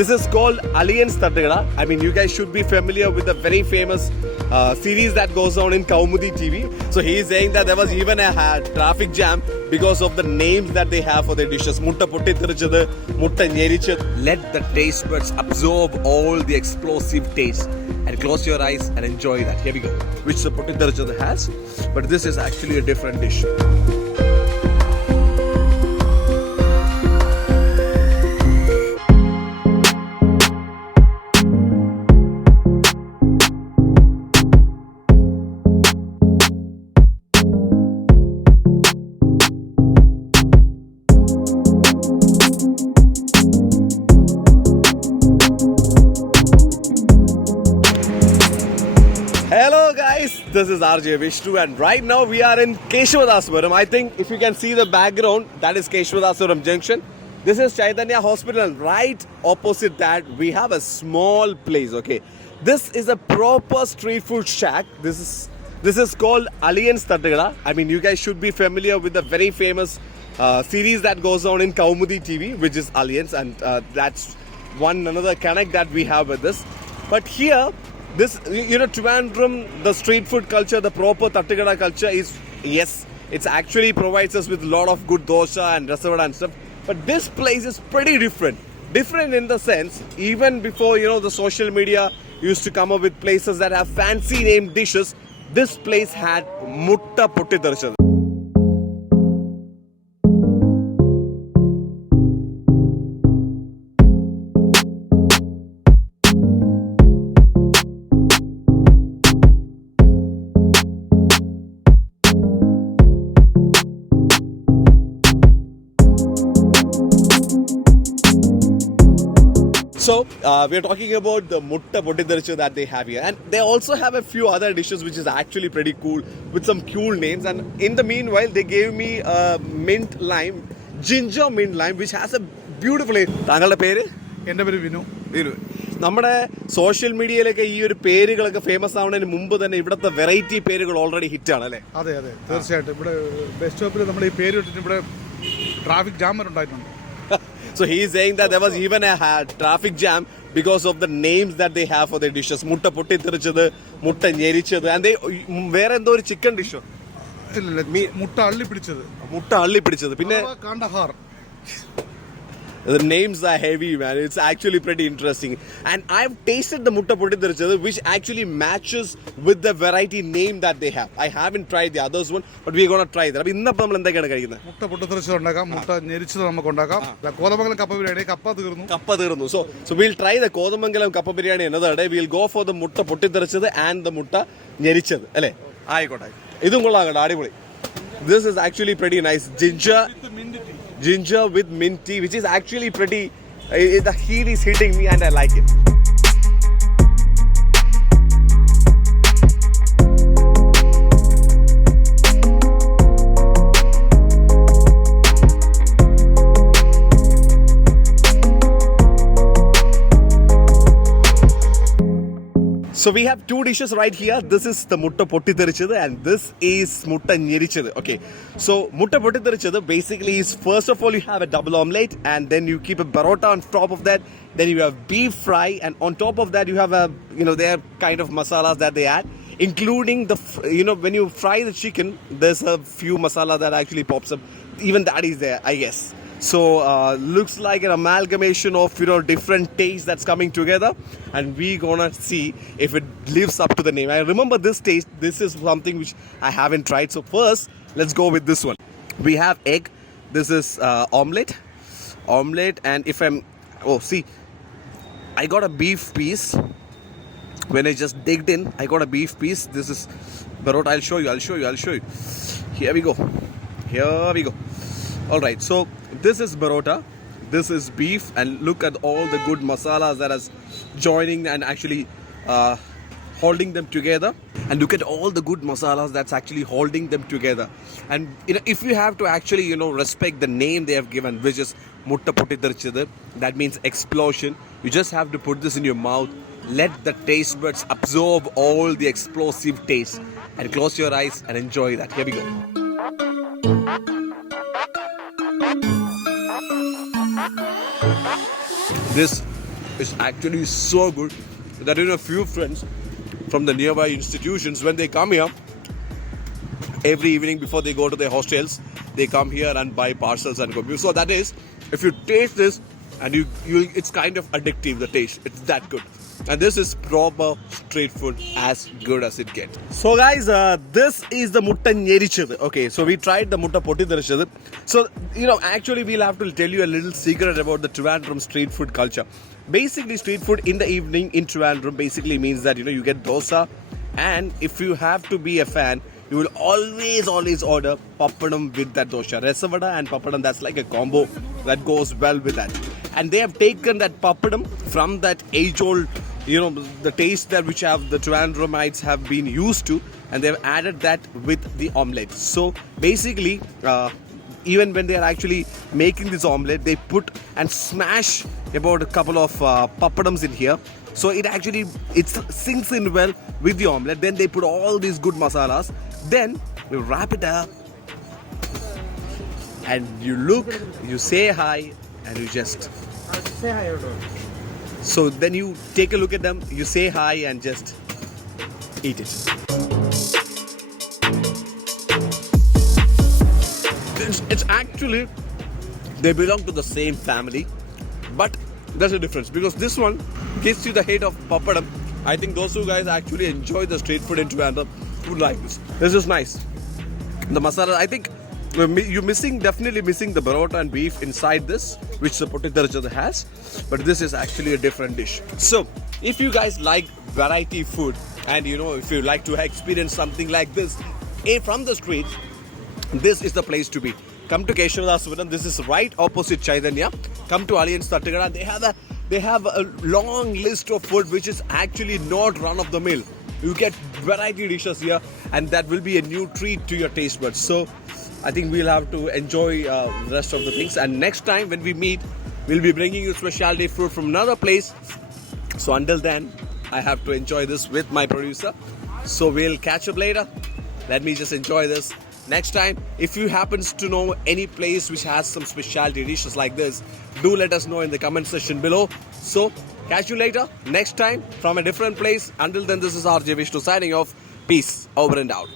This is called Alliance Tattagada. I mean, you guys should be familiar with the very famous series that goes on in Kaumudy TV. So he is saying that there was even a traffic jam because of the names that they have for their dishes. Mutta Pottitherichath Mutta Njerichath. Let the taste buds absorb all the explosive taste and close your eyes and enjoy that. Here we go. Which the Pottitherichath has, but this is actually a different dish. Hello guys, this is RJ Vishnu and right now we are in Keshwadaswaram. I think if you can see the background, that is Keshwadaswaram Junction. This is Chaitanya Hospital and right opposite that we have a small place, okay. This is a proper street food shack. This is called Alliance Tattagada. I mean, you guys should be familiar with the very famous series that goes on in Kaumudy TV, which is Alliance, and that's another connect that we have with this. But here, this, Trivandrum, the street food culture, the proper Tattagada culture is, yes, it's actually provides us with a lot of good dosha and rasavada and stuff. But this place is pretty different. Different in the sense, even before, the social media used to come up with places that have fancy named dishes, this place had Mutta Pottitherichath. So, we are talking about the Mutta Pottitherichath that they have here, and they also have a few other dishes which is actually pretty cool with some cool names. And in the meanwhile, they gave me a mint lime, ginger mint lime, which has a beautiful name. Tangalde pere? Ende pere Vinu. Vinu. നമ്മുടെ social മീഡിയയിലൊക്കെ ഈ ഒരു പേരുകളൊക്കെ famous ആവുന്നതിന് മുമ്പ് തന്നെ ഇവിടുത്തെ variety പേരുകൾ ഓൾറെഡി ഹിറ്റ് ആണ് അല്ലേ? അതെ അതെ തീർച്ചയായിട്ടും. ഇവിടെ ബസ് സ്റ്റോപ്പിൽ നമ്മൾ ഈ പേര് ഇട്ടിട്ട് ഇവിടെ ട്രാഫിക് ജാം ഉണ്ടായിട്ടുണ്ട്. So he is saying that there was even a traffic jam because of the names that they have for their dishes. Mutta Pottitherichath Mutta Njerichath, and they വേറെ എന്തോ ഒരു ചിക്കൻ ഡിഷോ ഇല്ല മുട്ട അള്ളി പിടിച്ചത്. മുട്ട അള്ളി പിടിച്ചത് പിന്നെ Kandahar. The names are heavy, man. It's actually pretty interesting. And I've tasted the Mutta Pottitherichath, which actually matches with the variety name that they have. I haven't tried the others one, but we're going to try that. അപ്പോൾ ഇന്നപ്പോൾ നമ്മൾ എന്തൊക്കെയാണ് കഴിക്കുന്നത്? മുട്ട പൊട്ടിത്തെറിച്ചത് ഉണ്ടാക്കാം, മുട്ട ഞെരിച്ചത് നമുക്ക് ഉണ്ടാക്കാം. കോതമംഗലം കപ്പ ബിരിയാണി, കപ്പ തീർന്നു. So we'll try the Kodamangalam kappa biryani another day. We'll go for the Mutta Pottitherichath and the Mutta Njerichath. അല്ലേ? ആയിക്കോട്ടെ. ഇതും കൊള്ളാം, അടിപൊളി. This is actually pretty nice. Ginger with mint tea, which is actually pretty, the heat is hitting me and I like it. So we have two dishes right here. This is the Mutta Pottitherichath and this is Mutta Njerichath. Okay, so Mutta Pottitherichath basically is, first of all, you have a double omelette and then you keep a parota on top of that. Then you have beef fry and on top of that you have their kind of masalas that they add, including when you fry the chicken, there's a few masala that actually pops up. Even that is there, I guess. So looks like an amalgamation of different tastes that's coming together, and we gonna see if it lives up to the name. I remember this taste. This is something which I haven't tried. So first, let's go with this one. We have egg. This is omelette, and I got a beef piece. When I just digged in, I got a beef piece. This is parota. I'll show you. Here we go. All right, so this is parota, this is beef, and look at all the good masalas that is joining and actually holding them together. And look at all the good masalas that's actually holding them together. And if you have to actually respect the name they have given, which is Mutta Pottitherichath, that means explosion. You just have to put this in your mouth, let the taste buds absorb all the explosive taste, and close your eyes and enjoy that. Here we go. This is actually so good that a few friends from the nearby institutions, when they come here, every evening before they go to their hostels, they come here and buy parcels and go. So that is, if you taste this, and you it's kind of addictive, the taste. It's that good. And this is proper street food, as good as it gets. So guys, this is the Mutta Njerichath. Okay, so we tried the Mutta Pottitherichath. So, actually we'll have to tell you a little secret about the Trivandrum street food culture. Basically, street food in the evening in Trivandrum basically means that, you get dosa. And if you have to be a fan, you will always order pappadam with that dosha. Resavada and pappadam, that's like a combo that goes well with that. And they have taken that pappadam from that age-old, the taste that which have the Trivandrumites have been used to, and they have added that with the omelette. So basically, even when they are actually making this omelette, they put and smash about a couple of pappadams in here. So it sinks in well with the omelette. Then they put all these good masalas. Then you wrap it up, and you look, you say hi, and you just say hi or no. So then you take a look at them, you say hi, and just eat it. It's actually, they belong to the same family, but there's a difference, because this one gives you the hate of pappadam. I think those two guys actually enjoy the street food in Trivandrum would like this. This is nice. The masala, I think you're definitely missing the parota and beef inside this, which the Pottitherichath has, but this is actually a different dish. So if you guys like variety food, and if you like to experience something like this from the street, this is the place to be. Come to Kaumudy. This is right opposite Chaitanya. Come to Alliance Tattagada. They have a long list of food which is actually not run of the mill. You get variety dishes here, and that will be a new treat to your taste buds. So I think we'll have to enjoy the rest of the things. And next time when we meet, we'll be bringing you specialty fruit from another place. So until then, I have to enjoy this with my producer. So we'll catch up later. Let me just enjoy this. Next time, if you happens to know any place which has some specialty dishes like this, do let us know in the comment section below. So catch you later, next time from a different place. Until then, this is RJ Vishnu signing off. Peace, over and out.